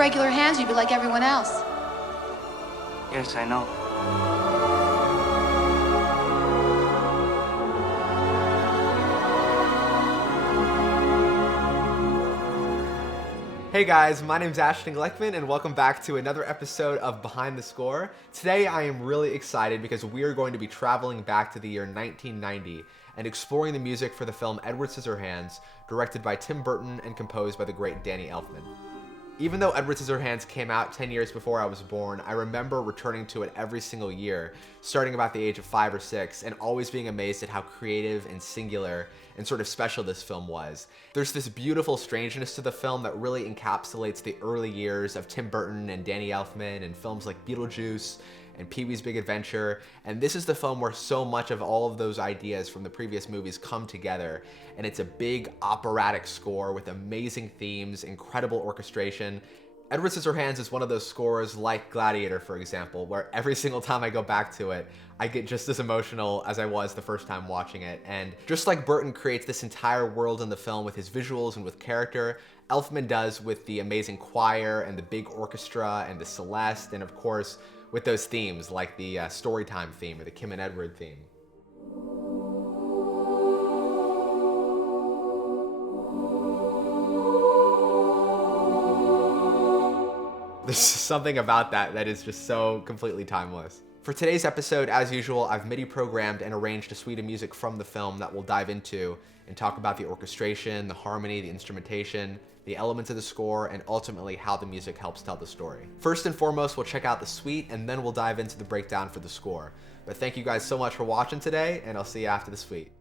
regular hands, you'd be like everyone else. Yes, I know. Hey guys, my name's Ashton Gleckman and welcome back to another episode of Behind the Score. Today I am really excited because we are going to be traveling back to the year 1990 and exploring the music for the film Edward Scissorhands, directed by Tim Burton and composed by the great Danny Elfman. Even though Edward Scissorhands came out 10 years before I was born, I remember returning to it every single year, starting about the age of 5 or 6, and always being amazed at how creative and singular and sort of special this film was. There's this beautiful strangeness to the film that really encapsulates the early years of Tim Burton and Danny Elfman and films like Beetlejuice and Pee-wee's Big Adventure, and this is the film where so much of all of those ideas from the previous movies come together, and it's a big operatic score with amazing themes, incredible orchestration. Edward Scissorhands is one of those scores like Gladiator, for example, where every single time I go back to it, I get just as emotional as I was the first time watching it. And just like Burton creates this entire world in the film with his visuals and with character, Elfman does with the amazing choir and the big orchestra and the Celeste, and of course, with those themes like the Storytime theme or the Kim and Edward theme. There's something about that is just so completely timeless. For today's episode, as usual, I've MIDI programmed and arranged a suite of music from the film that we'll dive into and talk about the orchestration, the harmony, the instrumentation, the elements of the score, and ultimately how the music helps tell the story. First and foremost, we'll check out the suite and then we'll dive into the breakdown for the score. But thank you guys so much for watching today, and I'll see you after the suite.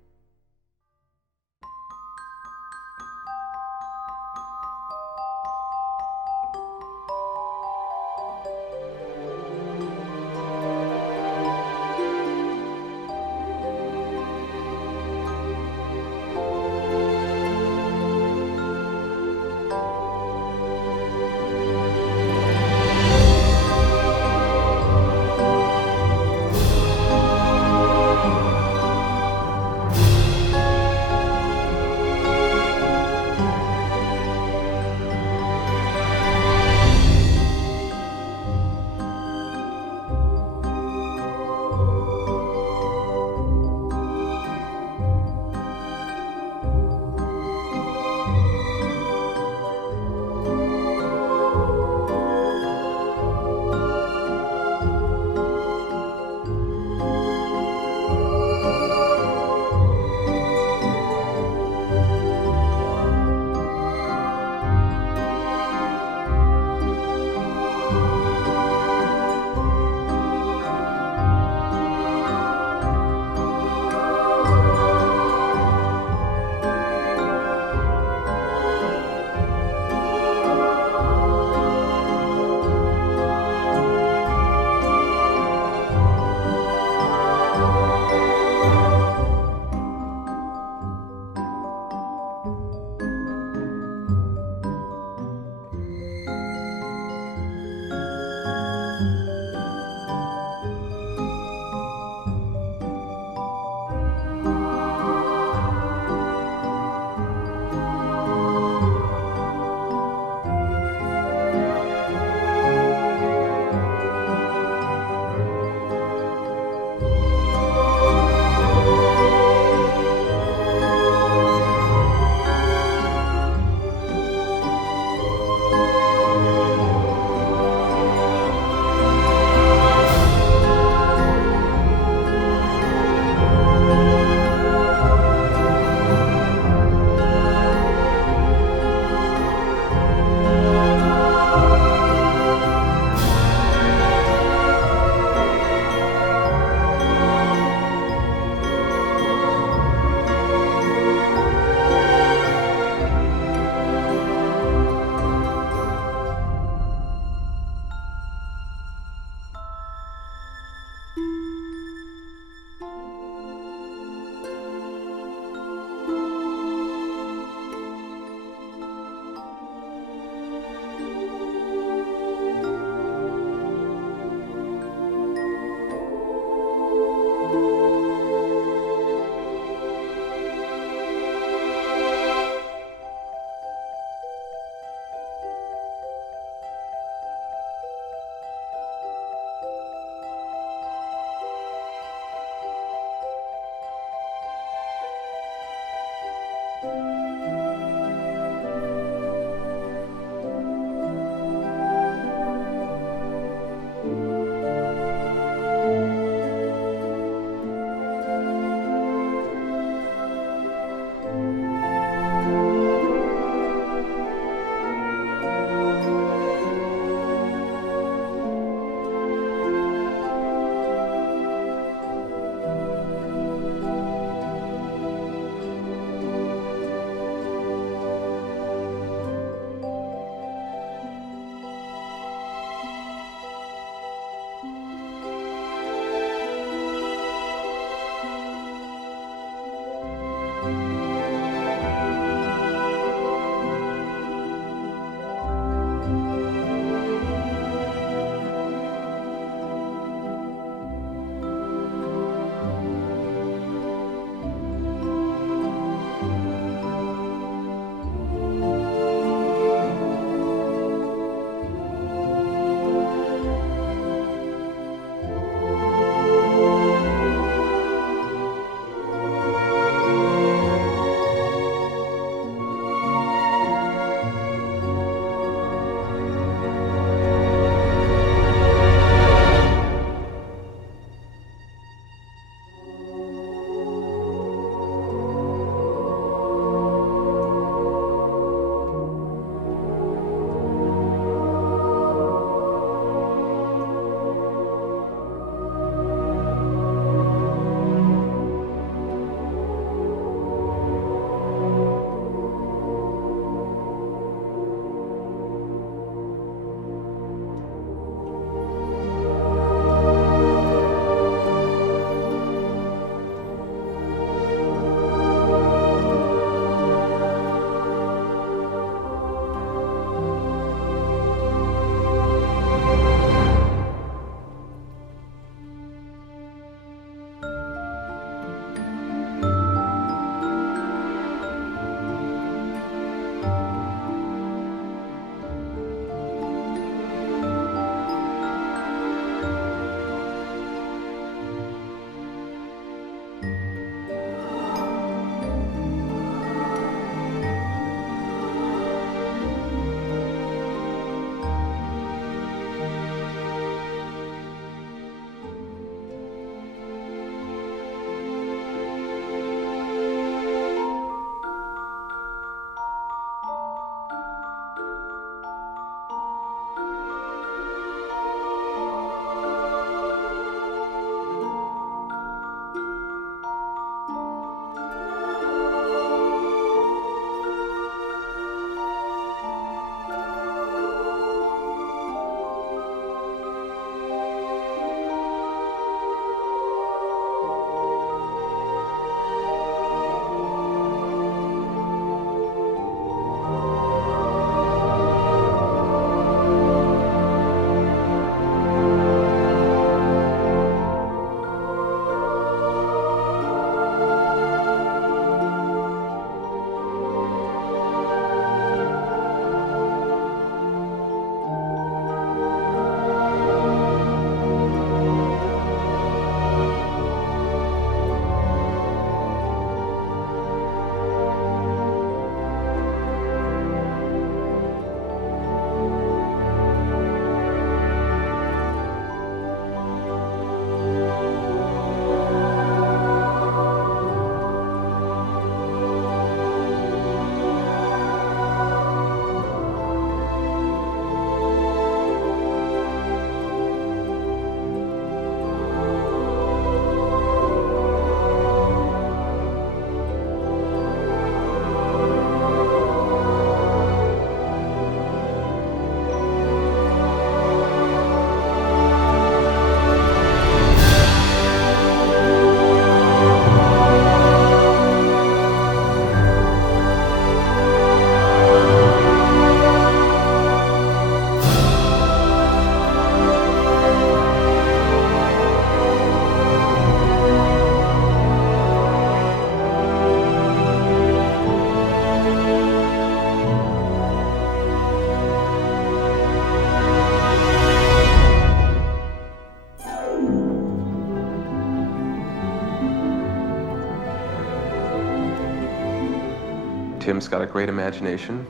Tim's got a great imagination,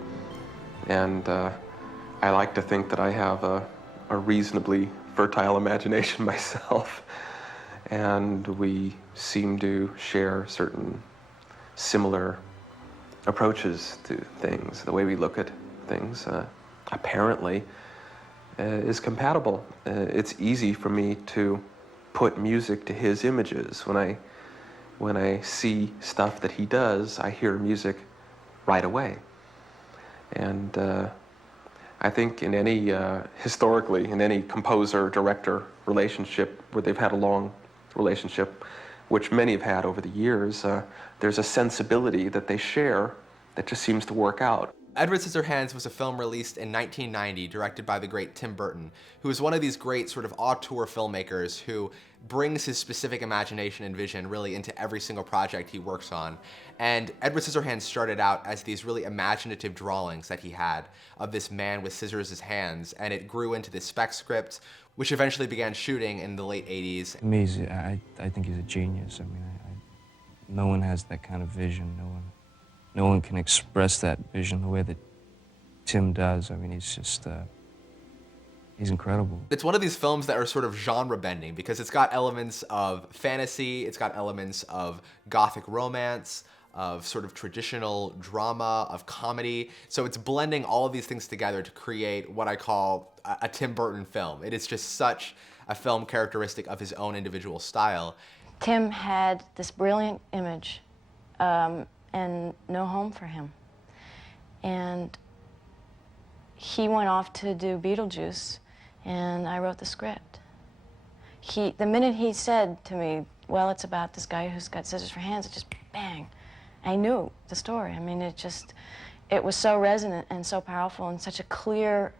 and I like to think that I have a reasonably fertile imagination myself, and we seem to share certain similar approaches to things. The way we look at things apparently is compatible. It's easy for me to put music to his images. When I see stuff that he does, I hear music right away. And I think in any, historically, in any composer-director relationship where they've had a long relationship, which many have had over the years, there's a sensibility that they share that just seems to work out. Edward Scissorhands was a film released in 1990, directed by the great Tim Burton, who is one of these great sort of auteur filmmakers who brings his specific imagination and vision really into every single project he works on. And Edward Scissorhands started out as these really imaginative drawings that he had of this man with scissors as hands, and it grew into this spec script, which eventually began shooting in the late 80s. Amazing. I think he's a genius. I mean, no one has that kind of vision. No one can express that vision the way that Tim does. I mean, he's just, he's incredible. It's one of these films that are sort of genre bending because it's got elements of fantasy, it's got elements of gothic romance, of sort of traditional drama, of comedy. So it's blending all of these things together to create what I call a Tim Burton film. It is just such a film characteristic of his own individual style. Tim had this brilliant image and no home for him. And he went off to do Beetlejuice, and I wrote the script. The minute he said to me, well, it's about this guy who's got scissors for hands, it just bang. I knew the story. I mean, it was so resonant and so powerful and such a clear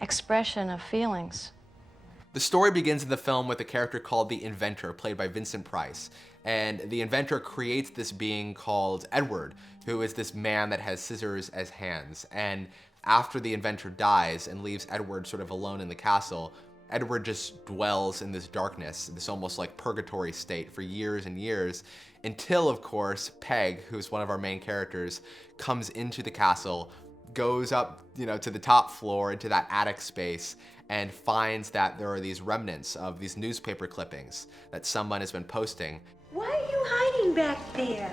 expression of feelings. The story begins in the film with a character called the Inventor, played by Vincent Price. And the Inventor creates this being called Edward, who is this man that has scissors as hands. And after the Inventor dies and leaves Edward sort of alone in the castle, Edward just dwells in this darkness, this almost like purgatory state for years and years, until, of course, Peg, who's one of our main characters, comes into the castle, goes up, to the top floor, into that attic space, and finds that there are these remnants of these newspaper clippings that someone has been posting. Why are you hiding back there?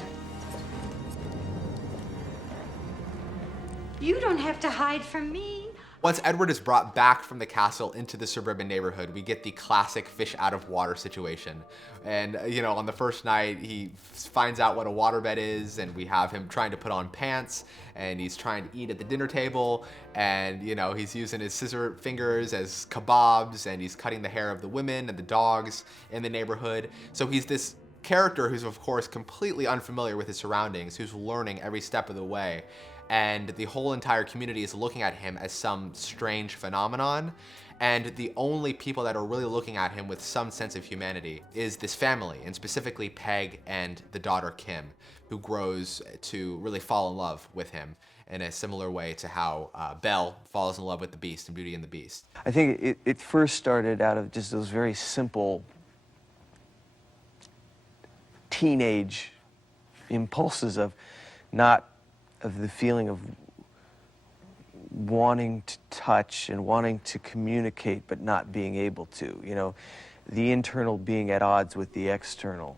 You don't have to hide from me. Once Edward is brought back from the castle into the suburban neighborhood, we get the classic fish out of water situation. And, on the first night, he finds out what a waterbed is, and we have him trying to put on pants, and he's trying to eat at the dinner table, and, he's using his scissor fingers as kebabs, and he's cutting the hair of the women and the dogs in the neighborhood. So he's this character who's, of course, completely unfamiliar with his surroundings, who's learning every step of the way. And the whole entire community is looking at him as some strange phenomenon. And the only people that are really looking at him with some sense of humanity is this family, and specifically Peg and the daughter Kim, who grows to really fall in love with him in a similar way to how Belle falls in love with the Beast in Beauty and the Beast. I think it first started out of just those very simple teenage impulses of the feeling of wanting to touch and wanting to communicate but not being able to, the internal being at odds with the external.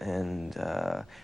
And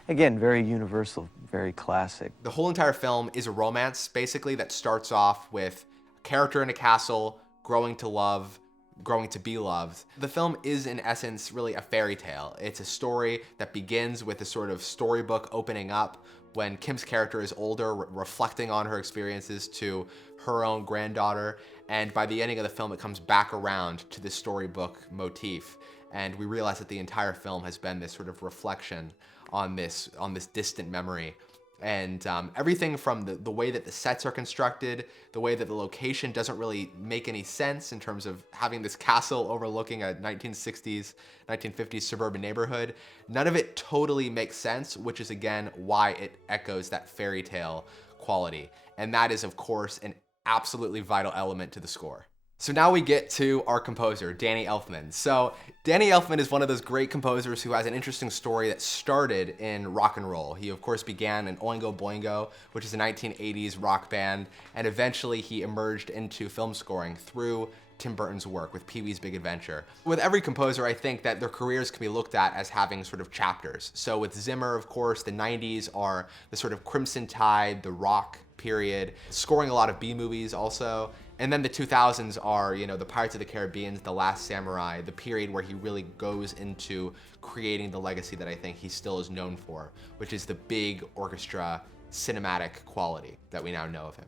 again, very universal, very classic. The whole entire film is a romance, basically, that starts off with a character in a castle growing to love, growing to be loved. The film is, in essence, really a fairy tale. It's a story that begins with a sort of storybook opening up when Kim's character is older, reflecting on her experiences to her own granddaughter. And by the ending of the film, it comes back around to this storybook motif. And we realize that the entire film has been this sort of reflection on this distant memory. And everything from the way that the sets are constructed, the way that the location doesn't really make any sense in terms of having this castle overlooking a 1960s, 1950s suburban neighborhood, none of it totally makes sense, which is again why it echoes that fairy tale quality. And that is, of course, an absolutely vital element to the score. So now we get to our composer, Danny Elfman. So Danny Elfman is one of those great composers who has an interesting story that started in rock and roll. He of course began in Oingo Boingo, which is a 1980s rock band, and eventually he emerged into film scoring through Tim Burton's work with Pee-wee's Big Adventure. With every composer, I think that their careers can be looked at as having sort of chapters. So with Zimmer, of course, the 90s are the sort of Crimson Tide, the rock period, scoring a lot of B movies also. And then the 2000s are, you know, the Pirates of the Caribbean, The Last Samurai, the period where he really goes into creating the legacy that I think he still is known for, which is the big orchestra cinematic quality that we now know of him.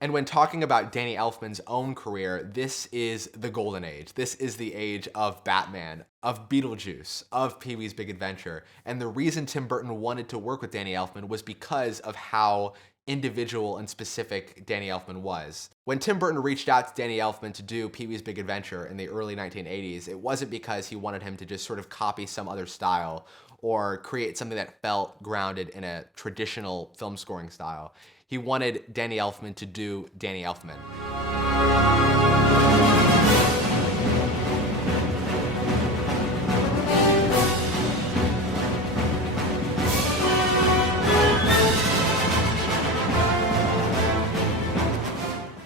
And when talking about Danny Elfman's own career, this is the golden age. This is the age of Batman, of Beetlejuice, of Pee-wee's Big Adventure. And the reason Tim Burton wanted to work with Danny Elfman was because of how individual and specific Danny Elfman was. When Tim Burton reached out to Danny Elfman to do Pee-wee's Big Adventure in the early 1980s, it wasn't because he wanted him to just sort of copy some other style or create something that felt grounded in a traditional film scoring style. He wanted Danny Elfman to do Danny Elfman.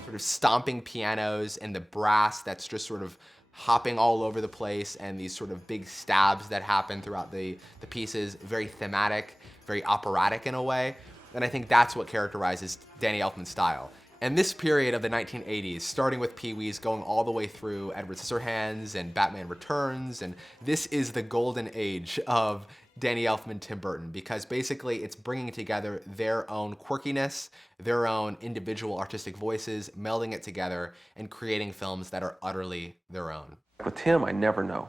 Sort of stomping pianos and the brass that's just sort of hopping all over the place, and these sort of big stabs that happen throughout the pieces, very thematic, very operatic in a way. And I think that's what characterizes Danny Elfman's style. And this period of the 1980s, starting with Pee-wee's, going all the way through Edward Scissorhands and Batman Returns, and this is the golden age of Danny Elfman, Tim Burton, because basically it's bringing together their own quirkiness, their own individual artistic voices, melding it together and creating films that are utterly their own. With Tim, I never know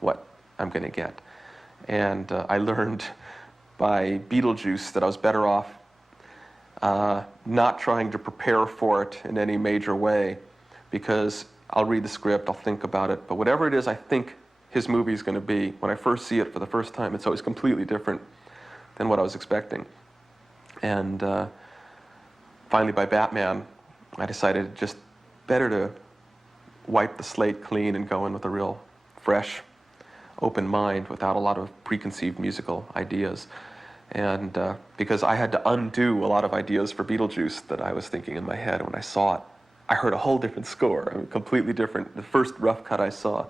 what I'm going to get. And I learned by Beetlejuice that I was better off not trying to prepare for it in any major way, because I'll read the script, I'll think about it, but whatever it is I think his movie is going to be, when I first see it for the first time, it's always completely different than what I was expecting. And finally by Batman, I decided just better to wipe the slate clean and go in with a real fresh, open mind without a lot of preconceived musical ideas. And because I had to undo a lot of ideas for Beetlejuice that I was thinking in my head. When I saw it, I heard a whole different score, I mean, completely different. The first rough cut I saw.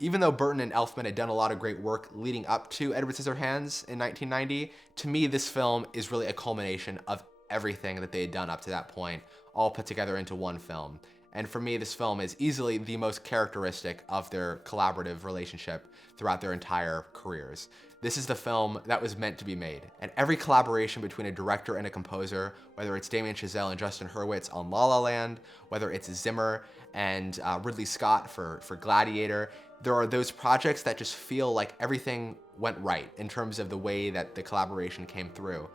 Even though Burton and Elfman had done a lot of great work leading up to Edward Scissorhands in 1990, to me this film is really a culmination of everything that they had done up to that point, all put together into one film. And for me, this film is easily the most characteristic of their collaborative relationship throughout their entire careers. This is the film that was meant to be made. And every collaboration between a director and a composer, whether it's Damien Chazelle and Justin Hurwitz on La La Land, whether it's Zimmer and Ridley Scott for Gladiator, there are those projects that just feel like everything went right in terms of the way that the collaboration came through.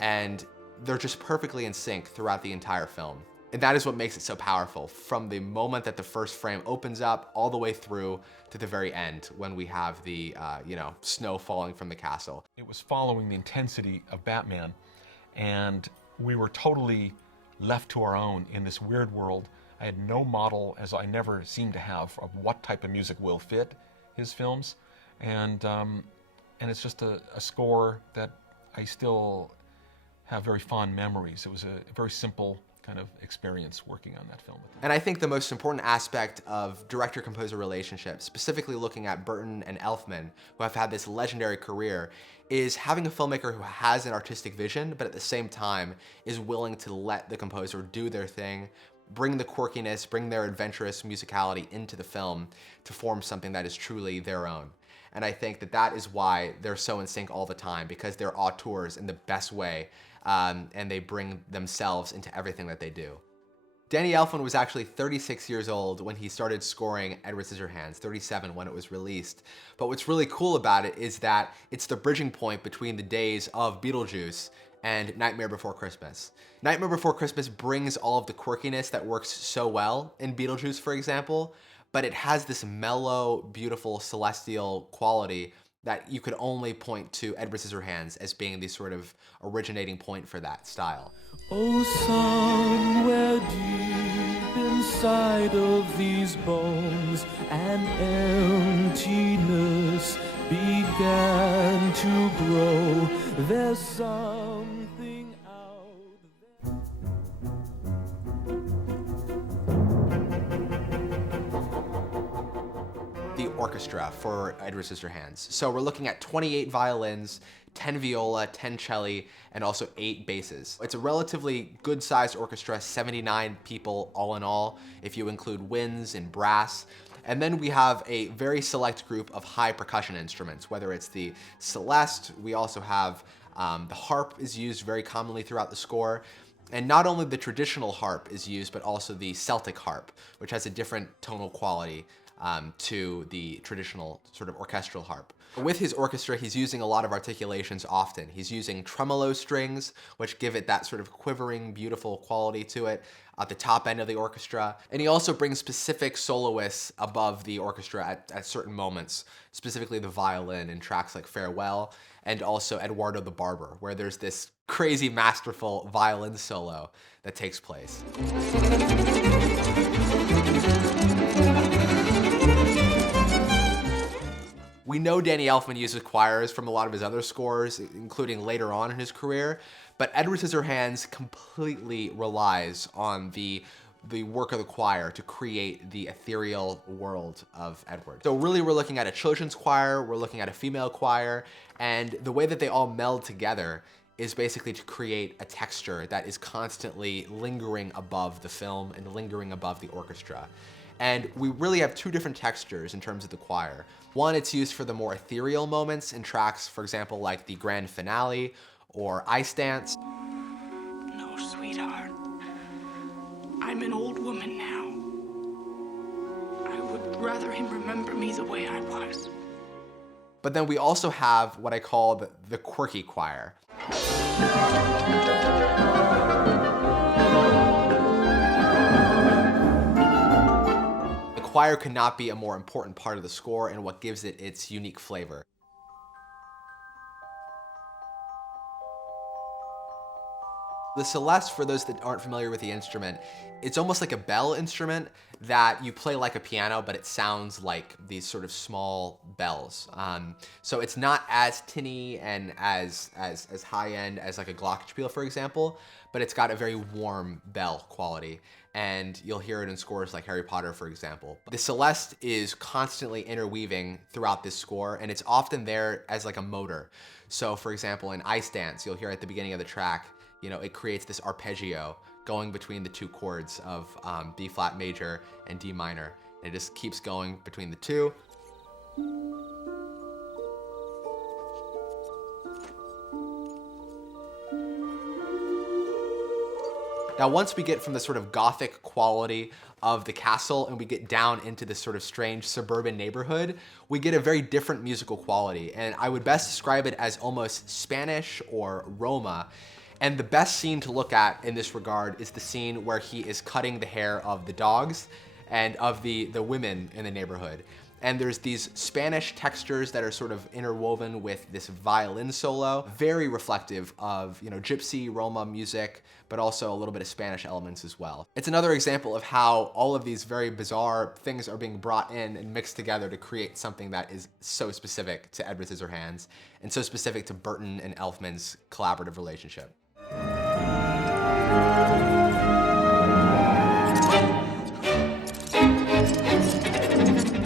And they're just perfectly in sync throughout the entire film. And that is what makes it so powerful, from the moment that the first frame opens up all the way through to the very end when we have the snow falling from the castle. It was following the intensity of Batman, and we were totally left to our own in this weird world. I had no model, as I never seem to have, of what type of music will fit his films, and it's just a score that I still have very fond memories. It was a very simple kind of experience working on that film. And I think the most important aspect of director-composer relationships, specifically looking at Burton and Elfman, who have had this legendary career, is having a filmmaker who has an artistic vision, but at the same time is willing to let the composer do their thing, bring the quirkiness, bring their adventurous musicality into the film to form something that is truly their own. And I think that that is why they're so in sync all the time, because they're auteurs in the best way, and they bring themselves into everything that they do. Danny Elfman was actually 36 years old when he started scoring Edward Scissorhands, 37 when it was released. But what's really cool about it is that it's the bridging point between the days of Beetlejuice and Nightmare Before Christmas. Nightmare Before Christmas brings all of the quirkiness that works so well in Beetlejuice, for example, but it has this mellow, beautiful, celestial quality that you could only point to Edward Scissorhands as being the sort of originating point for that style. Oh, somewhere deep inside of these bones, an emptiness began to grow. There's something out there. The orchestra for Edward Scissorhands. So we're looking at 28 violins, 10 viola, 10 cello, and also 8 basses. It's a relatively good-sized orchestra, 79 people all in all, if you include winds and brass. And then we have a very select group of high percussion instruments, whether it's the celeste, we also have the harp is used very commonly throughout the score. And not only the traditional harp is used, but also the Celtic harp, which has a different tonal quality to the traditional sort of orchestral harp. With his orchestra, he's using a lot of articulations often. He's using tremolo strings, which give it that sort of quivering, beautiful quality to it at the top end of the orchestra. And he also brings specific soloists above the orchestra at certain moments, specifically the violin in tracks like Farewell, and also Eduardo the Barber, where there's this crazy, masterful violin solo that takes place. We know Danny Elfman uses choirs from a lot of his other scores, including later on in his career, but Edward Scissorhands completely relies on the work of the choir to create the ethereal world of Edward. So really we're looking at a children's choir, we're looking at a female choir, and the way that they all meld together is basically to create a texture that is constantly lingering above the film and lingering above the orchestra. And we really have two different textures in terms of the choir. One, it's used for the more ethereal moments in tracks, for example, like the grand finale or Ice Dance. No, sweetheart. I'm an old woman now. I would rather him remember me the way I was. But then we also have what I call the quirky choir. The choir could not be a more important part of the score and what gives it its unique flavor. The celeste, for those that aren't familiar with the instrument, it's almost like a bell instrument that you play like a piano, but it sounds like these sort of small bells. So it's not as tinny and as high-end as like a glockenspiel, for example, but it's got a very warm bell quality. And you'll hear it in scores like Harry Potter, for example. The celeste is constantly interweaving throughout this score, and it's often there as like a motor. So for example, in Ice Dance, you'll hear at the beginning of the track, you know, it creates this arpeggio going between the two chords of B flat major and D minor. And it just keeps going between the two. Now, once we get from the sort of gothic quality of the castle and we get down into this sort of strange suburban neighborhood, we get a very different musical quality. And I would best describe it as almost Spanish or Roma. And the best scene to look at in this regard is the scene where he is cutting the hair of the dogs and of the women in the neighborhood. And there's these Spanish textures that are sort of interwoven with this violin solo, very reflective of, you know, Gypsy, Roma music, but also a little bit of Spanish elements as well. It's another example of how all of these very bizarre things are being brought in and mixed together to create something that is so specific to Edward Scissorhands and so specific to Burton and Elfman's collaborative relationship.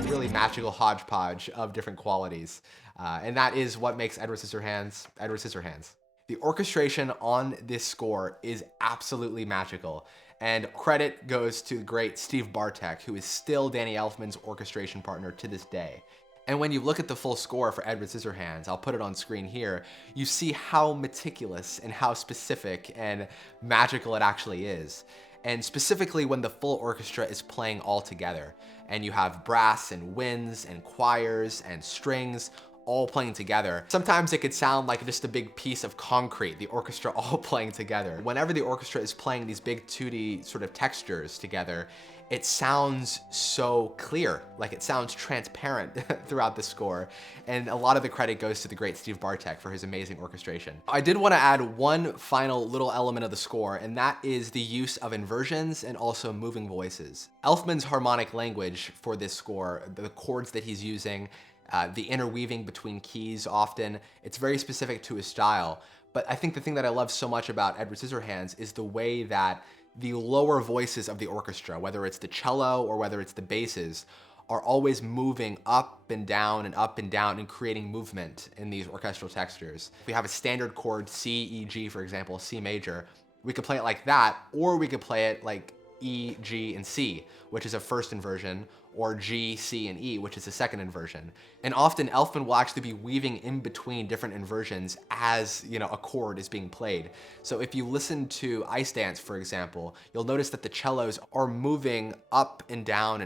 Really magical hodgepodge of different qualities. And that is what makes Edward Scissorhands, Edward Scissorhands. The orchestration on this score is absolutely magical. And credit goes to the great Steve Bartek, who is still Danny Elfman's orchestration partner to this day. And when you look at the full score for Edward Scissorhands, I'll put it on screen here, you see how meticulous and how specific and magical it actually is. And specifically when the full orchestra is playing all together, and you have brass and winds and choirs and strings all playing together. Sometimes it could sound like just a big piece of concrete, the orchestra all playing together. Whenever the orchestra is playing these big 2D sort of textures together, it sounds so clear, like it sounds transparent throughout the score. And a lot of the credit goes to the great Steve Bartek for his amazing orchestration. I did want to add one final little element of the score, and that is the use of inversions and also moving voices. Elfman's harmonic language for this score, the chords that he's using, the interweaving between keys often, it's very specific to his style. But I think the thing that I love so much about Edward Scissorhands is the way that the lower voices of the orchestra, whether it's the cello or whether it's the basses, are always moving up and down and creating movement in these orchestral textures. If we have a standard chord, C, E, G, for example, C major, we could play it like that, or we could play it like E, G, and C, which is a first inversion, or G, C, and E, which is a second inversion. And often Elfman will actually be weaving in between different inversions as, you know, a chord is being played. So if you listen to Ice Dance, for example, you'll notice that the cellos are moving up and down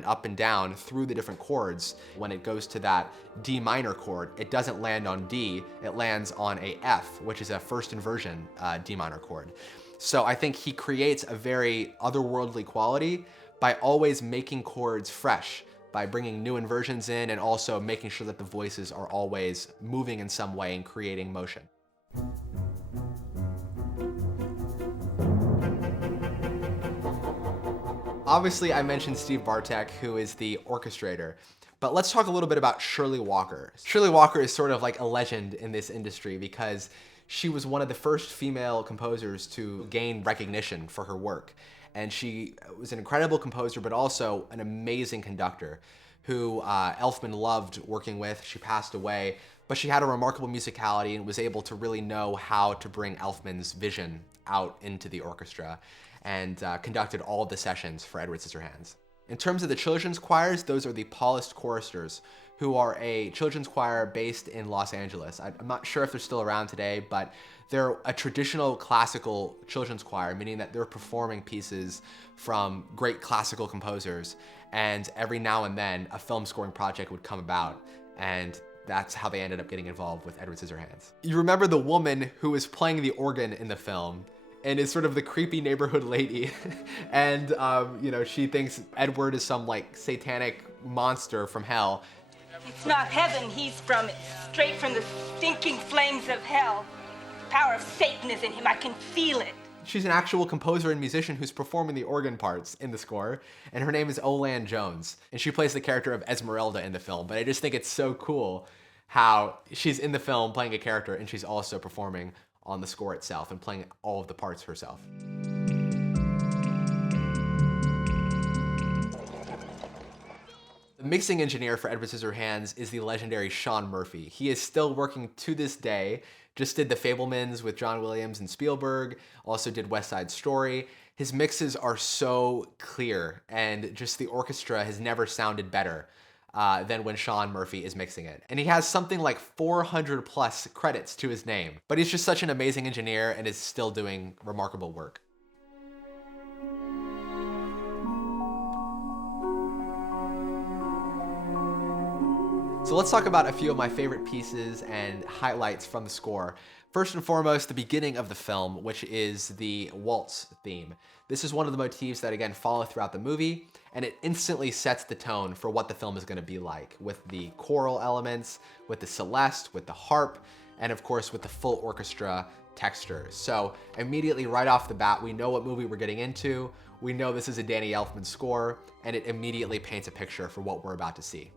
through the different chords. When it goes to that D minor chord, it doesn't land on D, it lands on a F, which is a first inversion D minor chord. So I think he creates a very otherworldly quality by always making chords fresh, by bringing new inversions in and also making sure that the voices are always moving in some way and creating motion. Obviously, I mentioned Steve Bartek, who is the orchestrator, but let's talk a little bit about Shirley Walker. Shirley Walker is sort of like a legend in this industry because she was one of the first female composers to gain recognition for her work. And she was an incredible composer, but also an amazing conductor who Elfman loved working with. She passed away, but she had a remarkable musicality and was able to really know how to bring Elfman's vision out into the orchestra, and conducted all of the sessions for Edward Scissorhands. In terms of the children's choirs, those are the Paulist Choristers, who are a children's choir based in Los Angeles. I'm not sure if they're still around today, but they're a traditional classical children's choir, meaning that they're performing pieces from great classical composers, and every now and then a film scoring project would come about, and that's how they ended up getting involved with Edward Scissorhands. You remember the woman who was playing the organ in the film and is sort of the creepy neighborhood lady. And you know, she thinks Edward is some like satanic monster from hell. It's not heaven he's from, it's straight from the stinking flames of hell. The power of Satan is in him, I can feel it. She's an actual composer and musician who's performing the organ parts in the score, and her name is Olan Jones, and she plays the character of Esmeralda in the film. But I just think it's so cool how she's in the film playing a character, and she's also performing on the score itself and playing all of the parts herself. The mixing engineer for Edward Scissorhands is the legendary Sean Murphy. He is still working to this day, just did The Fabelmans with John Williams and Spielberg, also did West Side Story. His mixes are so clear, and just the orchestra has never sounded better than when Sean Murphy is mixing it. And he has something like 400 plus credits to his name, but he's just such an amazing engineer and is still doing remarkable work. So let's talk about a few of my favorite pieces and highlights from the score. First and foremost, the beginning of the film, which is the waltz theme. This is one of the motifs that again follow throughout the movie, and it instantly sets the tone for what the film is going to be like, with the choral elements, with the celeste, with the harp, and of course with the full orchestra texture. So immediately right off the bat, we know what movie we're getting into. We know this is a Danny Elfman score, and it immediately paints a picture for what we're about to see.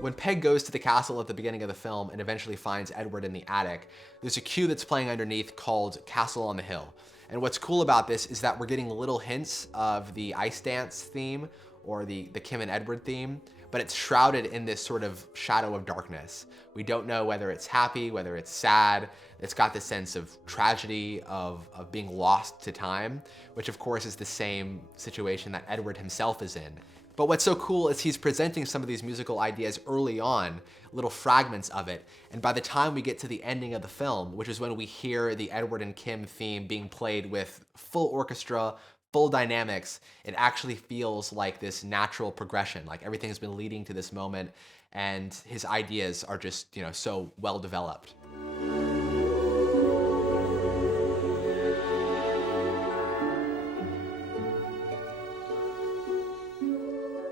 When Peg goes to the castle at the beginning of the film and eventually finds Edward in the attic, there's a cue that's playing underneath called Castle on the Hill. And what's cool about this is that we're getting little hints of the Ice Dance theme or the Kim and Edward theme, but it's shrouded in this sort of shadow of darkness. We don't know whether it's happy, whether it's sad. It's got this sense of tragedy, of being lost to time, which of course is the same situation that Edward himself is in. But what's so cool is he's presenting some of these musical ideas early on, little fragments of it. And by the time we get to the ending of the film, which is when we hear the Edward and Kim theme being played with full orchestra, full dynamics, it actually feels like this natural progression, like everything has been leading to this moment, and his ideas are just, so well developed.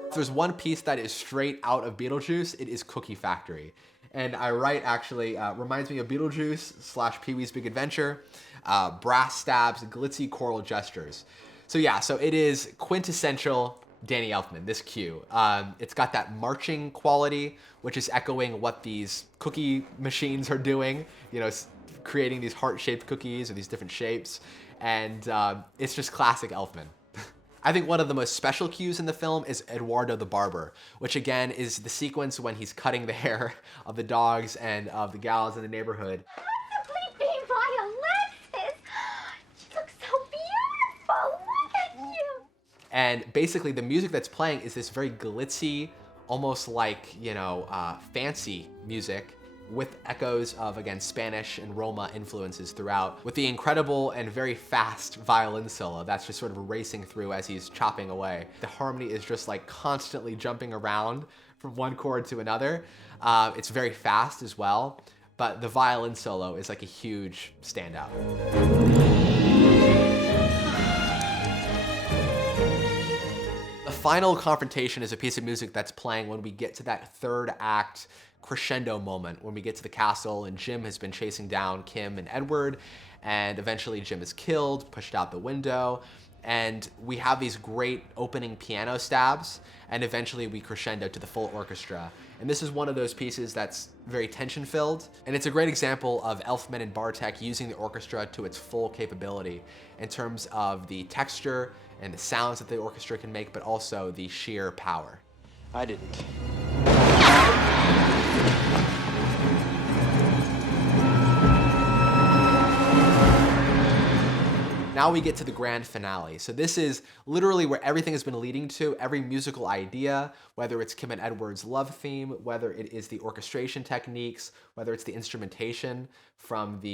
If there's one piece that is straight out of Beetlejuice, it is Cookie Factory. And I write, actually, reminds me of Beetlejuice / Pee-wee's Big Adventure, brass stabs, glitzy choral gestures. So yeah, so it is quintessential Danny Elfman, this cue. It's got that marching quality, which is echoing what these cookie machines are doing, creating these heart-shaped cookies or these different shapes. And it's just classic Elfman. I think one of the most special cues in the film is Eduardo the Barber, which again is the sequence when he's cutting the hair of the dogs and of the gals in the neighborhood. Sleeping Violet! She looks so beautiful! Look at you! And basically the music that's playing is this very glitzy, almost like, fancy music with echoes of, again, Spanish and Roma influences throughout, with the incredible and very fast violin solo that's just sort of racing through as he's chopping away. The harmony is just like constantly jumping around from one chord to another. It's very fast as well, but the violin solo is like a huge standout. The final confrontation is a piece of music that's playing when we get to that third act crescendo moment, when we get to the castle and Jim has been chasing down Kim and Edward, and eventually Jim is killed, pushed out the window, and we have these great opening piano stabs, and eventually we crescendo to the full orchestra. And this is one of those pieces that's very tension-filled, and it's a great example of Elfman and Bartek using the orchestra to its full capability in terms of the texture and the sounds that the orchestra can make, but also the sheer power. I didn't. Now we get to the grand finale. So this is literally where everything has been leading to, every musical idea, whether it's Kim and Edward's love theme, whether it is the orchestration techniques, whether it's the instrumentation from the,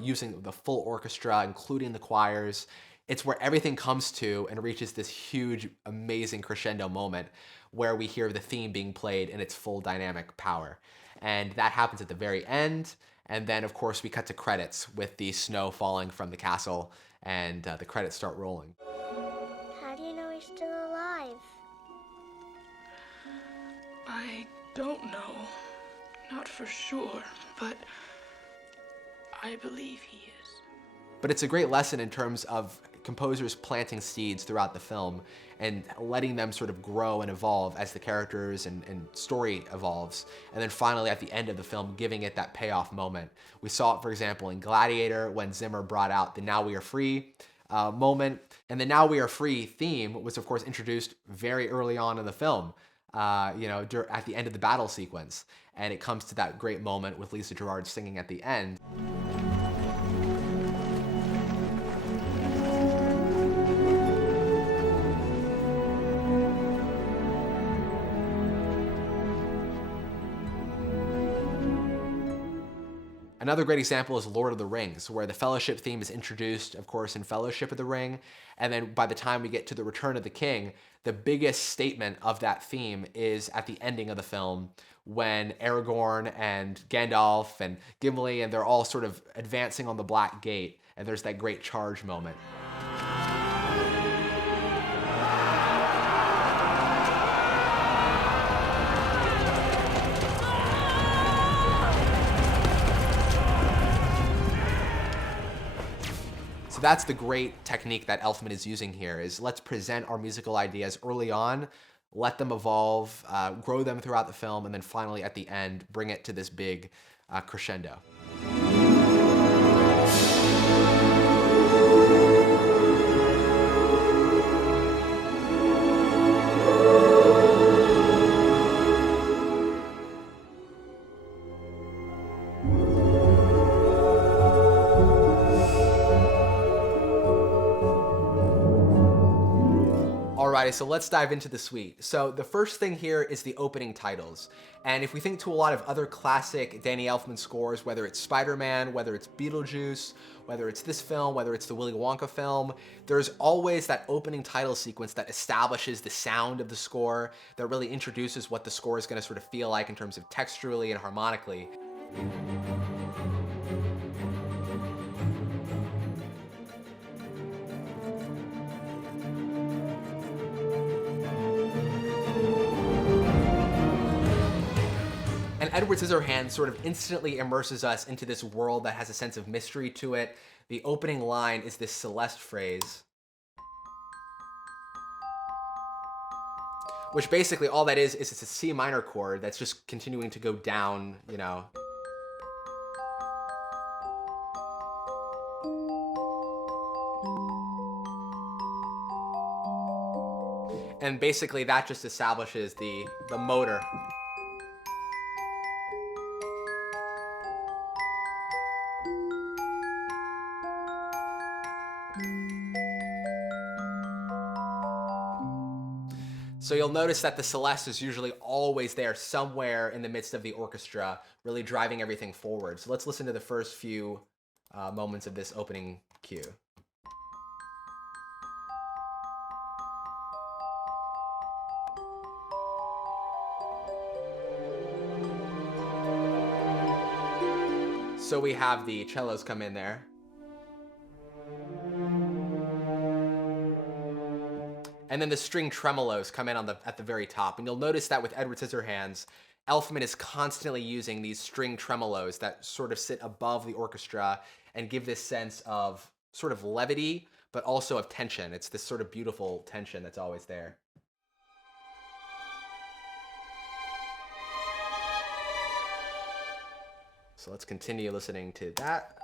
using the full orchestra, including the choirs. It's where everything comes to and reaches this huge, amazing crescendo moment where we hear the theme being played in its full dynamic power. And that happens at the very end. And then, of course, we cut to credits with the snow falling from the castle, and the credits start rolling. How do you know he's still alive? I don't know. Not for sure, but I believe he is. But it's a great lesson in terms of composers planting seeds throughout the film and letting them sort of grow and evolve as the characters and story evolves. And then finally at the end of the film, giving it that payoff moment. We saw it, for example, in Gladiator when Zimmer brought out the Now We Are Free moment. And the Now We Are Free theme was, of course, introduced very early on in the film, at the end of the battle sequence. And it comes to that great moment with Lisa Gerrard singing at the end. Another great example is Lord of the Rings, where the Fellowship theme is introduced, of course, in Fellowship of the Ring. And then by the time we get to the Return of the King, the biggest statement of that theme is at the ending of the film when Aragorn and Gandalf and Gimli, and they're all sort of advancing on the Black Gate, and there's that great charge moment. So that's the great technique that Elfman is using here, is let's present our musical ideas early on, let them evolve, grow them throughout the film, and then finally at the end, bring it to this big crescendo. Alrighty, so let's dive into the suite. So the first thing here is the opening titles. And if we think to a lot of other classic Danny Elfman scores, whether it's Spider-Man, whether it's Beetlejuice, whether it's this film, whether it's the Willy Wonka film, there's always that opening title sequence that establishes the sound of the score, that really introduces what the score is going to sort of feel like in terms of texturally and harmonically. And Edward Scissorhands sort of instantly immerses us into this world that has a sense of mystery to it. The opening line is this Celeste phrase, which basically all that is it's a C minor chord that's just continuing to go down, you know. And basically that just establishes the motor. So you'll notice that the Celeste is usually always there somewhere in the midst of the orchestra, really driving everything forward. So let's listen to the first few moments of this opening cue. So we have the cellos come in there. And then the string tremolos come in at the very top. And you'll notice that with Edward Scissorhands, Elfman is constantly using these string tremolos that sort of sit above the orchestra and give this sense of sort of levity, but also of tension. It's this sort of beautiful tension that's always there. So let's continue listening to that.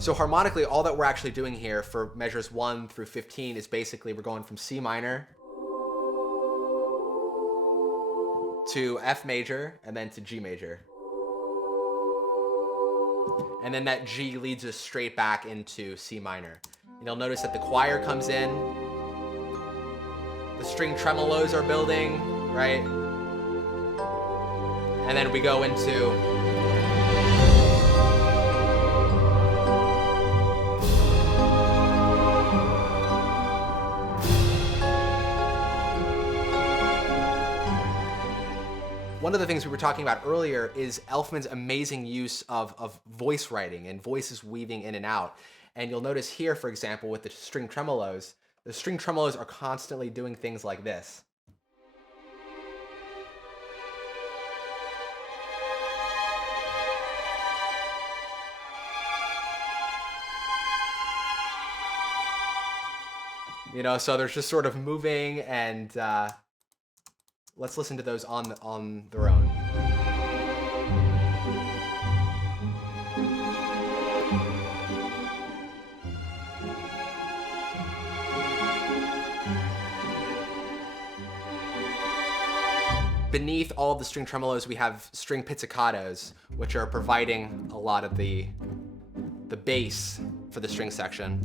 So harmonically, all that we're actually doing here for measures 1 through 15 is basically we're going from C minor to F major and then to G major. And then that G leads us straight back into C minor. And you'll notice that the choir comes in, the string tremolos are building, right? And then we go into one of the things we were talking about earlier is Elfman's amazing use of voice writing and voices weaving in and out. And you'll notice here, for example, with the string tremolos are constantly doing things like this. You know, so there's just sort of moving and let's listen to those on their own. Beneath all of the string tremolos, we have string pizzicatos, which are providing a lot of the bass for the string section.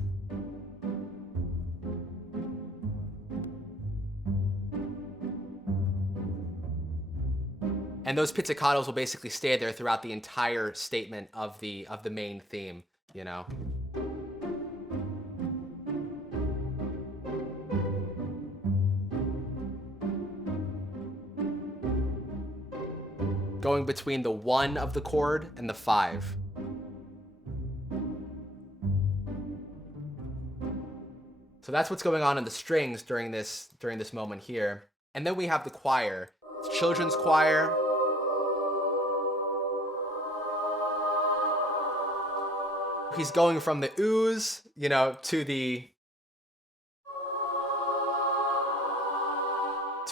And those pizzicatos will basically stay there throughout the entire statement of the main theme, you know. Going between the 1 of the chord and the 5. So that's what's going on in the strings during this moment here. And then we have the choir. It's children's choir. He's going from the oohs, you know, to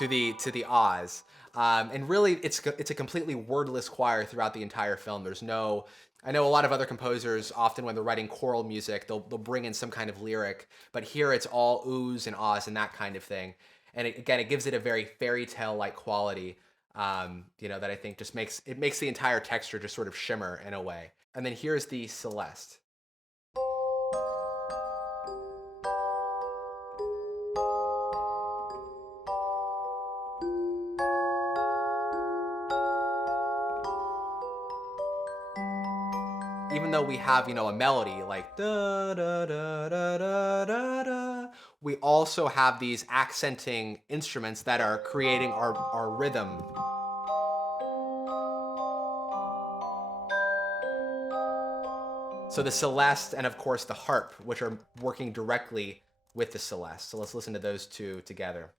to the Oz. And really, it's a completely wordless choir throughout the entire film. There's no, I know a lot of other composers, often when they're writing choral music, they'll bring in some kind of lyric, but here it's all oohs and ahs and that kind of thing. And it gives it a very fairy tale-like quality, that I think just makes the entire texture just sort of shimmer in a way. And then here's the Celeste. Even though we have, a melody like da da da da da da da, we also have these accenting instruments that are creating our rhythm. So the Celeste and of course the harp, which are working directly with the Celeste. So let's listen to those two together.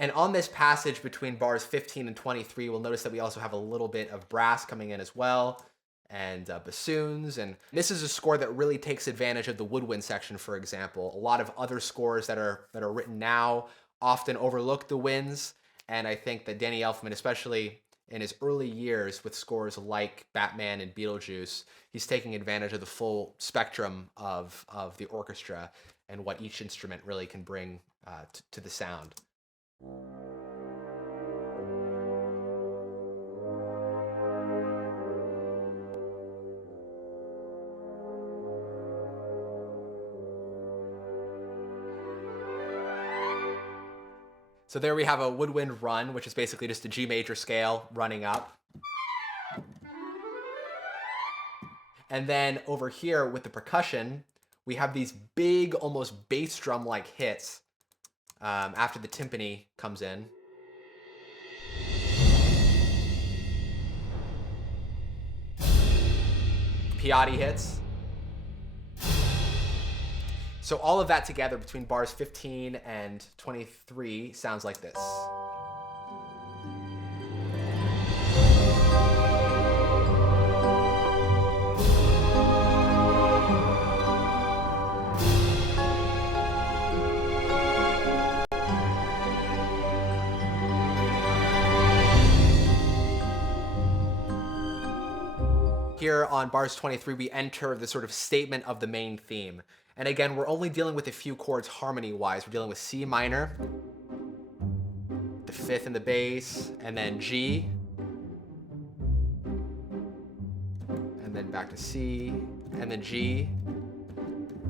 And on this passage between bars 15 and 23, we'll notice that we also have a little bit of brass coming in as well, and bassoons. And this is a score that really takes advantage of the woodwind section, for example. A lot of other scores that are written now often overlook the winds, and I think that Danny Elfman, especially in his early years with scores like Batman and Beetlejuice, he's taking advantage of the full spectrum of the orchestra and what each instrument really can bring to the sound. So there we have a woodwind run, which is basically just a G major scale running up. And then over here with the percussion, we have these big, almost bass drum-like hits after the timpani comes in. Piatti hits. So all of that together between bars 15 and 23 sounds like this. Here on bars 23, we enter the sort of statement of the main theme. And again, we're only dealing with a few chords harmony-wise. We're dealing with C minor, the fifth in the bass, and then G, and then back to C, and then G,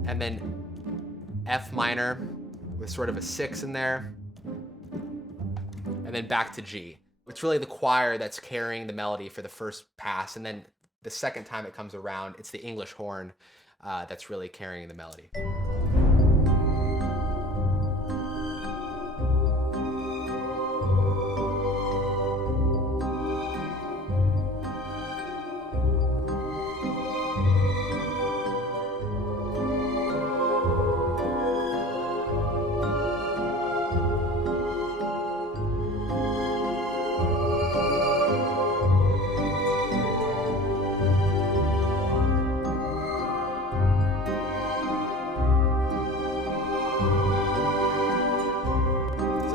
and then F minor with sort of a 6 in there, and then back to G. It's really the choir that's carrying the melody for the first pass, and then the second time it comes around, it's the English horn that's really carrying the melody.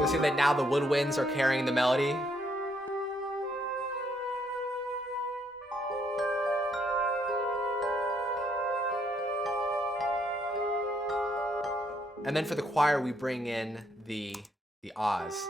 See that now the woodwinds are carrying the melody. And then for the choir, we bring in the ahs.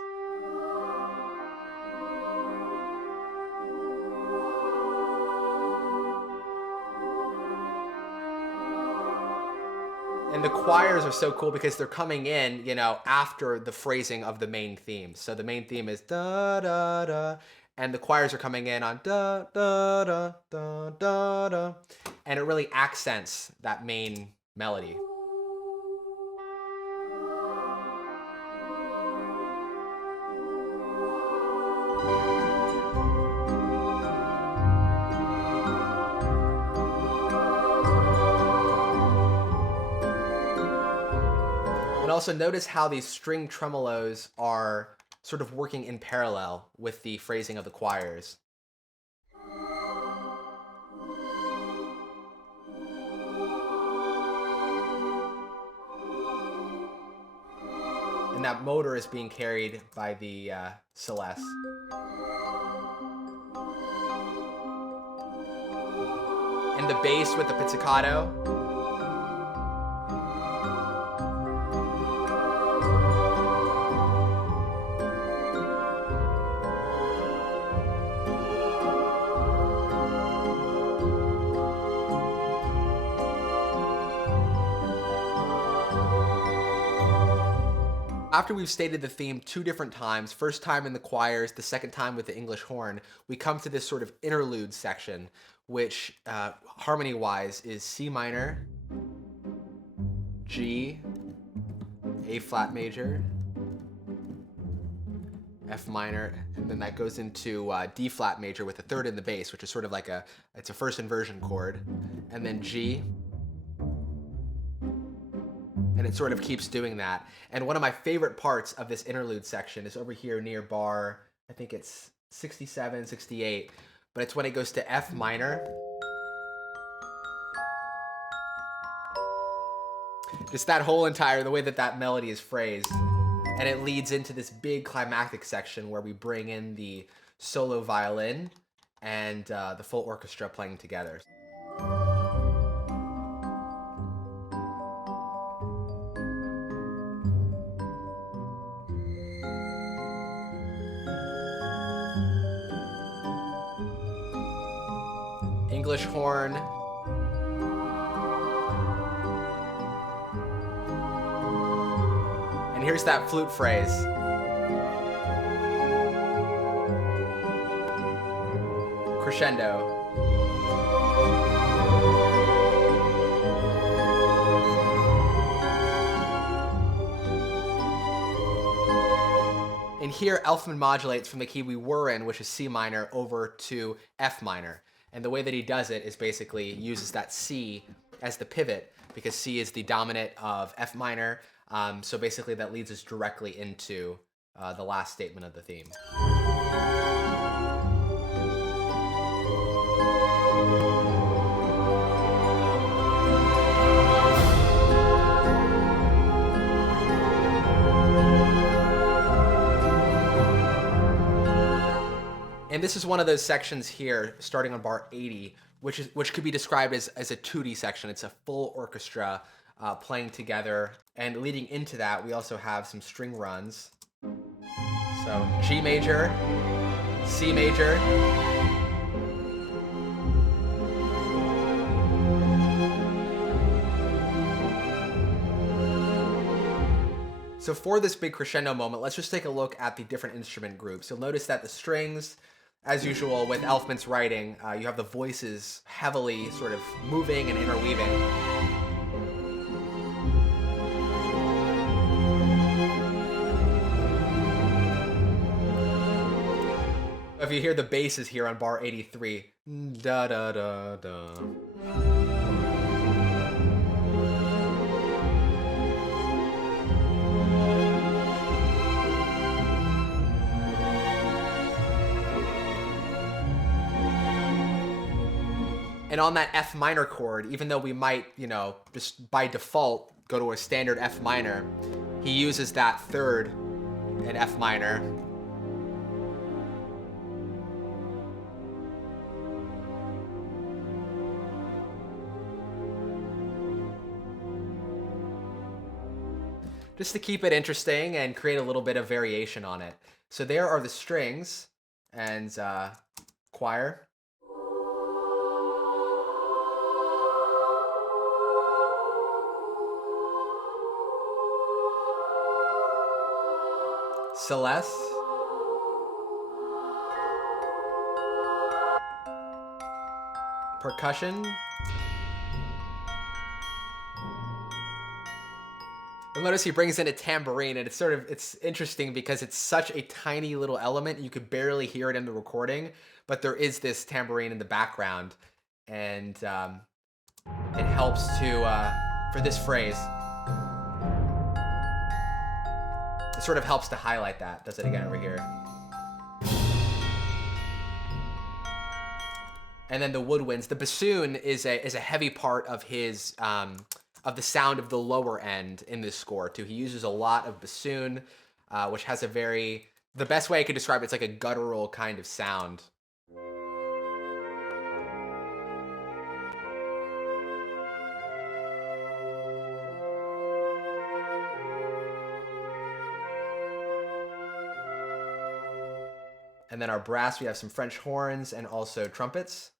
And the choirs are so cool because they're coming in, after the phrasing of the main theme. So the main theme is da da da, and the choirs are coming in on da da da da da da, and it really accents that main melody. also notice how these string tremolos are sort of working in parallel with the phrasing of the choirs. And that motor is being carried by the celeste. And the bass with the pizzicato. After we've stated the theme 2 different times, first time in the choirs, the second time with the English horn, we come to this sort of interlude section, which harmony-wise is C minor, G, A flat major, F minor, and then that goes into D flat major with a third in the bass, which is sort of like it's a first inversion chord, and then G. And it sort of keeps doing that. And one of my favorite parts of this interlude section is over here near bar, I think it's 67, 68, but it's when it goes to F minor. Just that whole entire, the way that that melody is phrased. And it leads into this big climactic section where we bring in the solo violin and the full orchestra playing together. English horn. And here's that flute phrase. Crescendo. And here Elfman modulates from the key we were in, which is C minor, over to F minor. And the way that he does it is basically uses that C as the pivot, because C is the dominant of F minor. So basically that leads us directly into the last statement of the theme. And this is one of those sections here, starting on bar 80, which could be described as a tutti section. It's a full orchestra playing together. And leading into that, we also have some string runs. So G major, C major, so for this big crescendo moment, let's just take a look at the different instrument groups. You'll notice that the strings, as usual with Elfman's writing, you have the voices heavily sort of moving and interweaving. If you hear the basses here on bar 83, da da da da. And on that F minor chord, even though we might, just by default go to a standard F minor, he uses that third in F minor. Just to keep it interesting and create a little bit of variation on it. So there are the strings and choir. Celeste. Percussion. You'll notice he brings in a tambourine, and it's interesting because it's such a tiny little element, you could barely hear it in the recording, but there is this tambourine in the background, and it helps to, for this phrase. It sort of helps to highlight that. Does it again over here. And then the woodwinds. The bassoon is a heavy part of his of the sound of the lower end in this score too. He uses a lot of bassoon, which has a very, the best way I could describe it, it's like a guttural kind of sound. And then our brass, we have some French horns and also trumpets.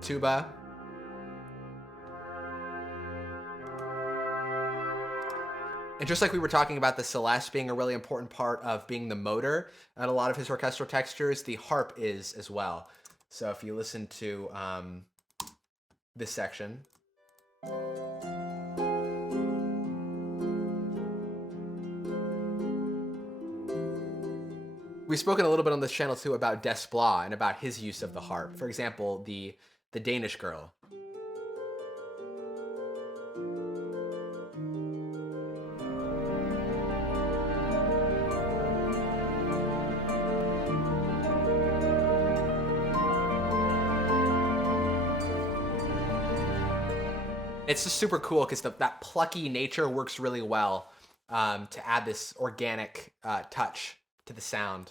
Tuba. And just like we were talking about the Celeste being a really important part of being the motor at a lot of his orchestral textures, the harp is as well. So if you listen to this section. We've spoken a little bit on this channel too about Desplat and about his use of the harp. For example, the Danish Girl. It's just super cool because that plucky nature works really well to add this organic touch to the sound.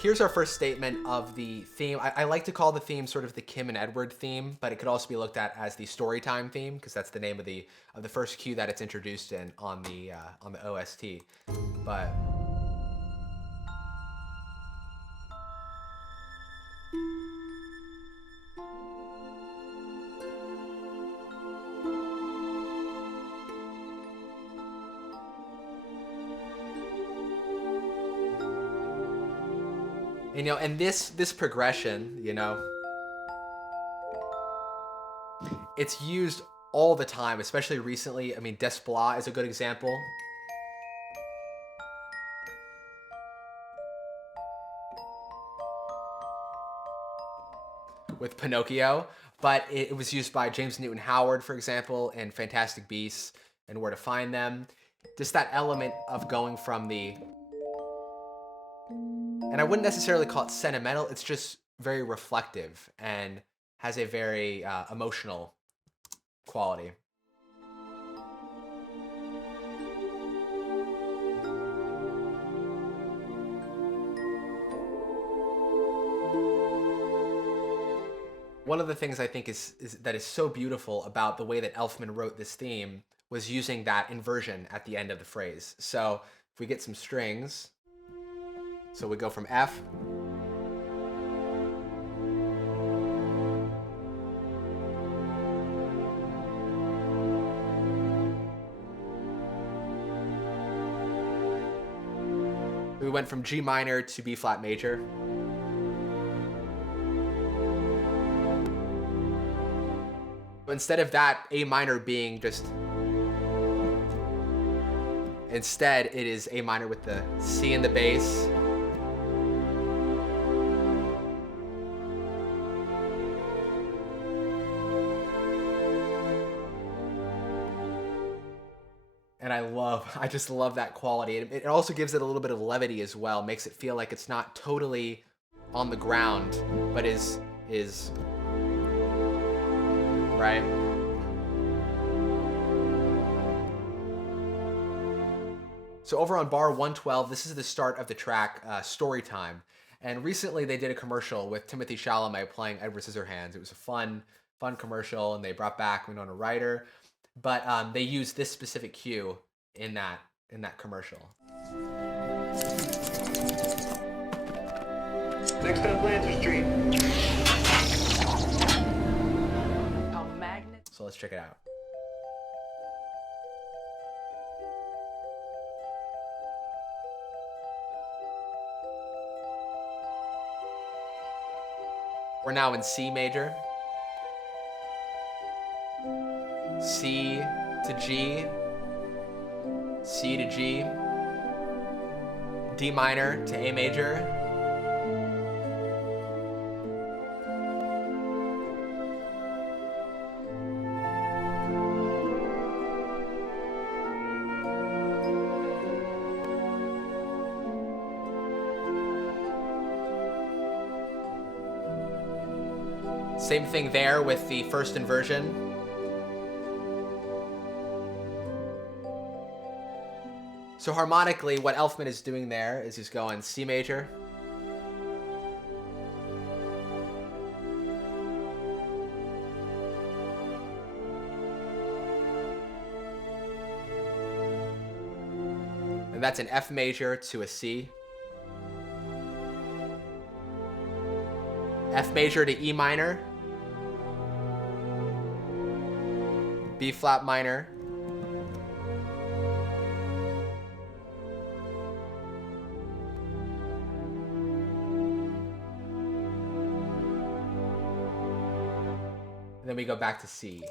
Here's our first statement of the theme. I like to call the theme sort of the Kim and Edward theme, but it could also be looked at as the Storytime theme because that's the name of the first cue that it's introduced in on the OST. But you know, and this progression, you know, it's used all the time, especially recently. I mean, Desplat is a good example. With Pinocchio, but it was used by James Newton Howard, for example, in Fantastic Beasts and Where to Find Them. Just that element of going from the, and I wouldn't necessarily call it sentimental, it's just very reflective and has a very emotional quality. One of the things I think is so beautiful about the way that Elfman wrote this theme was using that inversion at the end of the phrase. So if we get some strings, so we go from F, we went from G minor to B flat major. Instead of that A minor being just, instead it is A minor with the C in the bass. And I just love that quality. It also gives it a little bit of levity as well, makes it feel like it's not totally on the ground, but is right? So over on bar 112, this is the start of the track Storytime. And recently they did a commercial with Timothy Chalamet playing Edward Scissorhands. It was a fun commercial, and they brought back Winona Ryder. But they used this specific cue in that commercial. Next on Blanchard Street. So let's check it out. We're now in C major. C to G. C to G. D minor to A major. Same thing there with the first inversion. So harmonically, what Elfman is doing there is he's going C major, and that's an F major to a C, F major to E minor, B flat minor, and then we go back to C.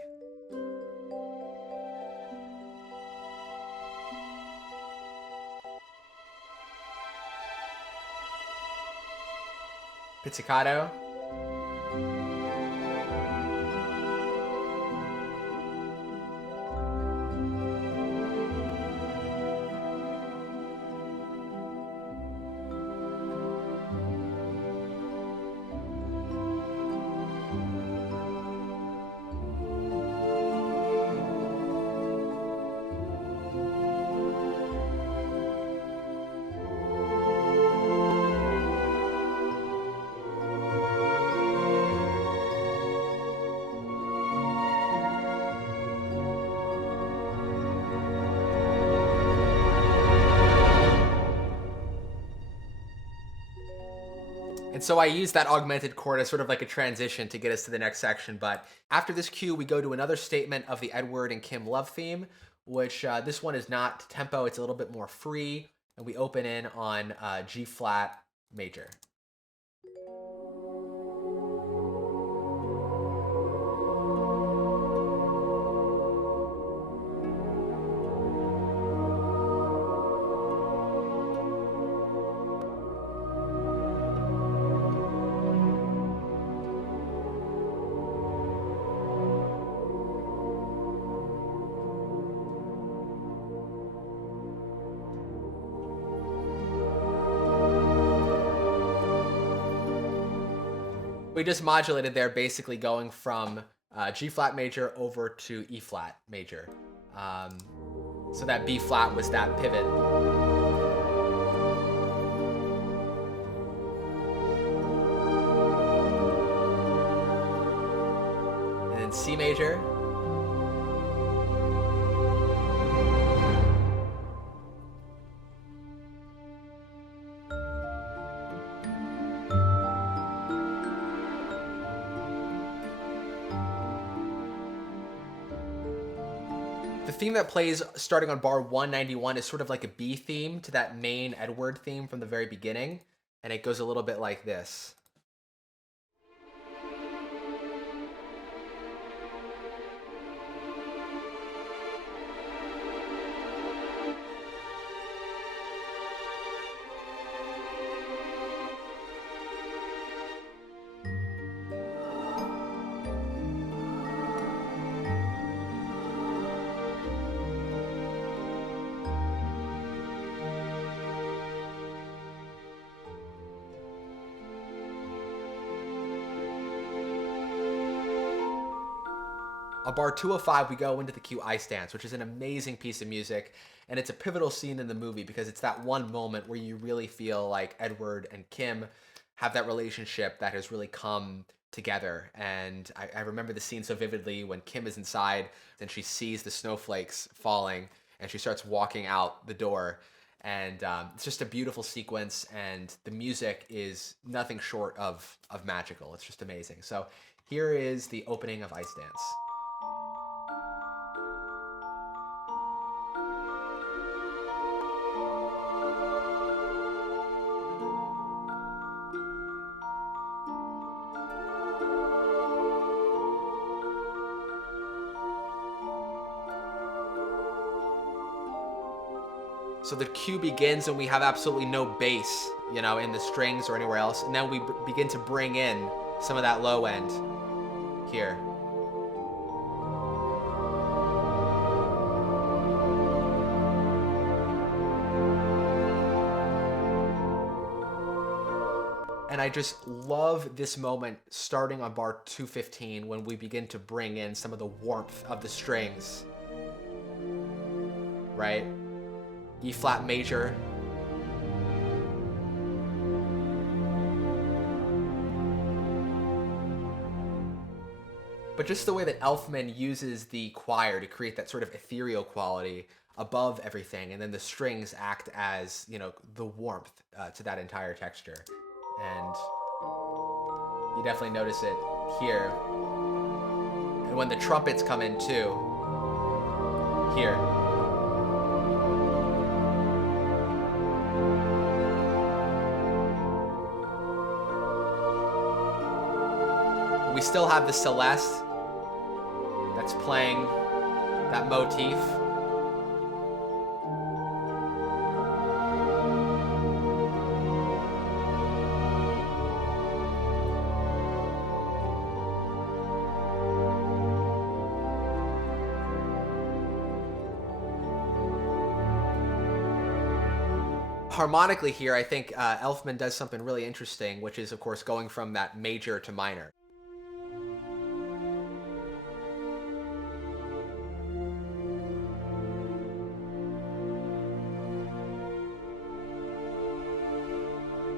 Pizzicato. And so I use that augmented chord as sort of like a transition to get us to the next section. But after this cue, we go to another statement of the Edward and Kim love theme, which this one is not tempo. It's a little bit more free. And we open in on G flat major. We just modulated there, basically going from G flat major over to E flat major. So that B flat was that pivot. And then C major. The theme that plays starting on bar 191 is sort of like a B theme to that main Edward theme from the very beginning, and it goes a little bit like this. On bar 205, we go into the cue Ice Dance, which is an amazing piece of music, and it's a pivotal scene in the movie because it's that one moment where you really feel like Edward and Kim have that relationship that has really come together. And I remember the scene so vividly when Kim is inside and she sees the snowflakes falling and she starts walking out the door. And it's just a beautiful sequence, and the music is nothing short of magical. It's just amazing. So here is the opening of Ice Dance. So the cue begins and we have absolutely no bass, you know, in the strings or anywhere else. And then we begin to bring in some of that low end here. And I just love this moment starting on bar 215 when we begin to bring in some of the warmth of the strings. Right? E flat major. But just the way that Elfman uses the choir to create that sort of ethereal quality above everything, and then the strings act as, you know, the warmth to that entire texture. And you definitely notice it here. And when the trumpets come in too, here. We still have the Celeste that's playing that motif. Harmonically here, I think Elfman does something really interesting, which is, of course, going from that major to minor.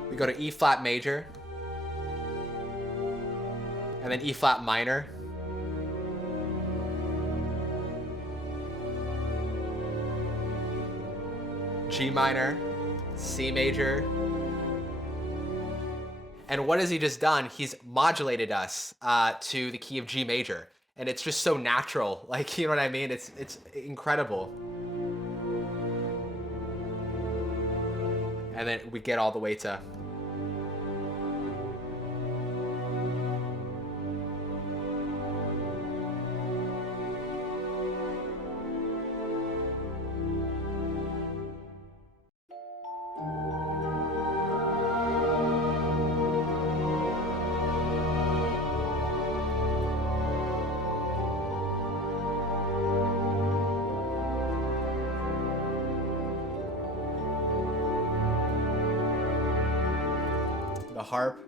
We go to E flat major, and then E flat minor. G minor, C major. And what has he just done? He's modulated us to the key of G major. And it's just so natural. Like, you know what I mean? It's incredible. And then we get all the way to... the harp.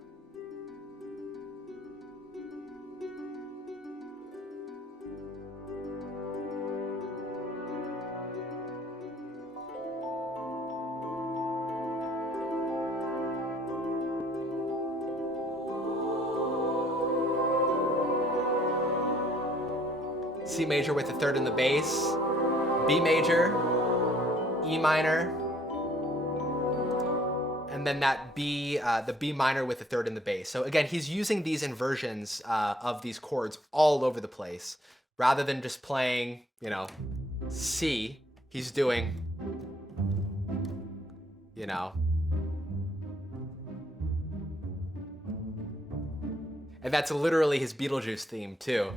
C major with the third in the bass, B major, E minor, and then that B, the B minor with the third in the bass. So again, he's using these inversions of these chords all over the place. Rather than just playing, you know, C, he's doing, you know. And that's literally his Beetlejuice theme too.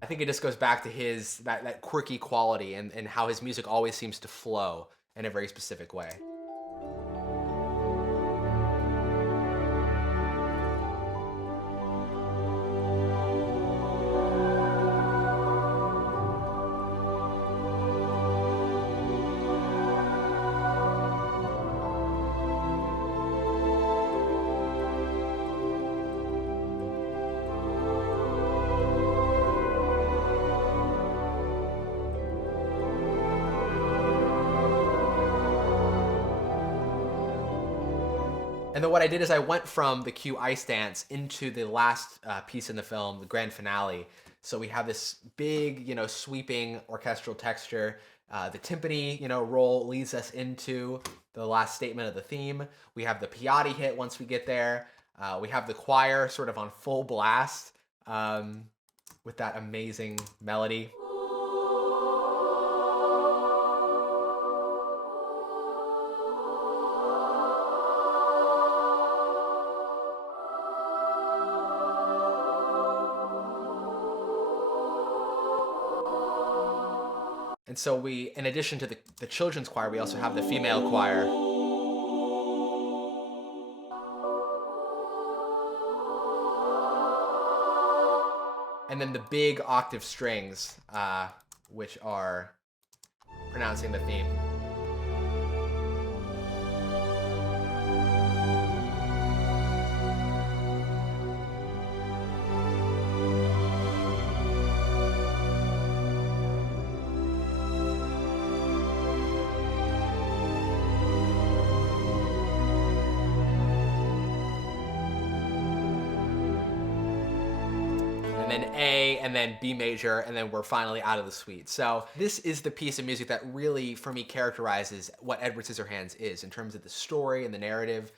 I think it just goes back to his that quirky quality and how his music always seems to flow in a very specific way. And then what I did is I went from the cue Ice Dance into the last piece in the film, the grand finale. So we have this big, you know, sweeping orchestral texture. The timpani, you know, roll leads us into the last statement of the theme. We have the Piatti hit once we get there. We have the choir sort of on full blast with that amazing melody. And so we, in addition to the children's choir, we also have the female choir. And then the big octave strings, which are pronouncing the theme. And then A, and then B major, and then we're finally out of the suite. So this is the piece of music that really, for me, characterizes what Edward Scissorhands is in terms of the story and the narrative,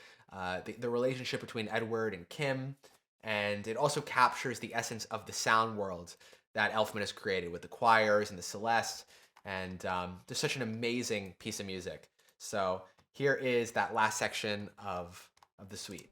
the relationship between Edward and Kim, and it also captures the essence of the sound world that Elfman has created with the choirs and the Celeste, and just such an amazing piece of music. So here is that last section of the suite.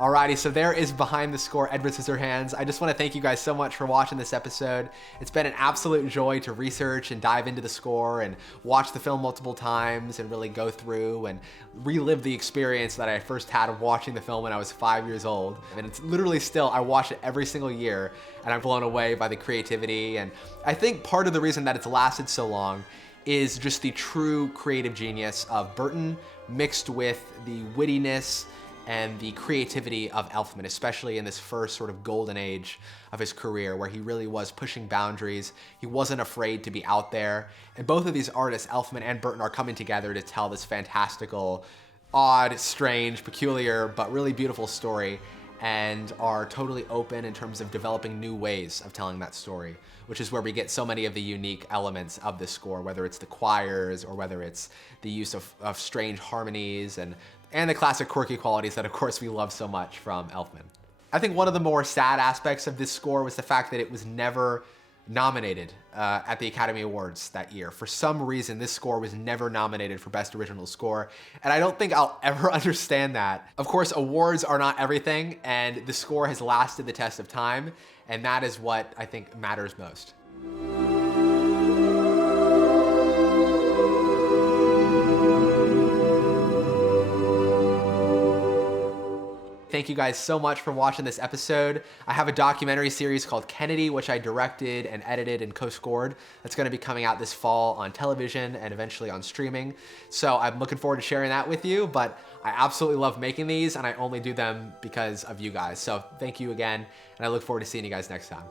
Alrighty, so there is Behind the Score, Edward Scissorhands. I just want to thank you guys so much for watching this episode. It's been an absolute joy to research and dive into the score and watch the film multiple times and really go through and relive the experience that I first had of watching the film when I was 5 years old. And it's literally still, I watch it every single year and I'm blown away by the creativity. And I think part of the reason that it's lasted so long is just the true creative genius of Burton mixed with the wittiness and the creativity of Elfman, especially in this first sort of golden age of his career where he really was pushing boundaries. He wasn't afraid to be out there. And both of these artists, Elfman and Burton, are coming together to tell this fantastical, odd, strange, peculiar, but really beautiful story, and are totally open in terms of developing new ways of telling that story, which is where we get so many of the unique elements of this score, whether it's the choirs or whether it's the use of strange harmonies and the classic quirky qualities that of course we love so much from Elfman. I think one of the more sad aspects of this score was the fact that it was never nominated at the Academy Awards that year. For some reason, this score was never nominated for Best Original Score, and I don't think I'll ever understand that. Of course, awards are not everything, and the score has lasted the test of time, and that is what I think matters most. Thank you guys so much for watching this episode. I have a documentary series called Kennedy, which I directed and edited and co-scored. That's going to be coming out this fall on television and eventually on streaming. So I'm looking forward to sharing that with you, but I absolutely love making these and I only do them because of you guys. So thank you again, and I look forward to seeing you guys next time.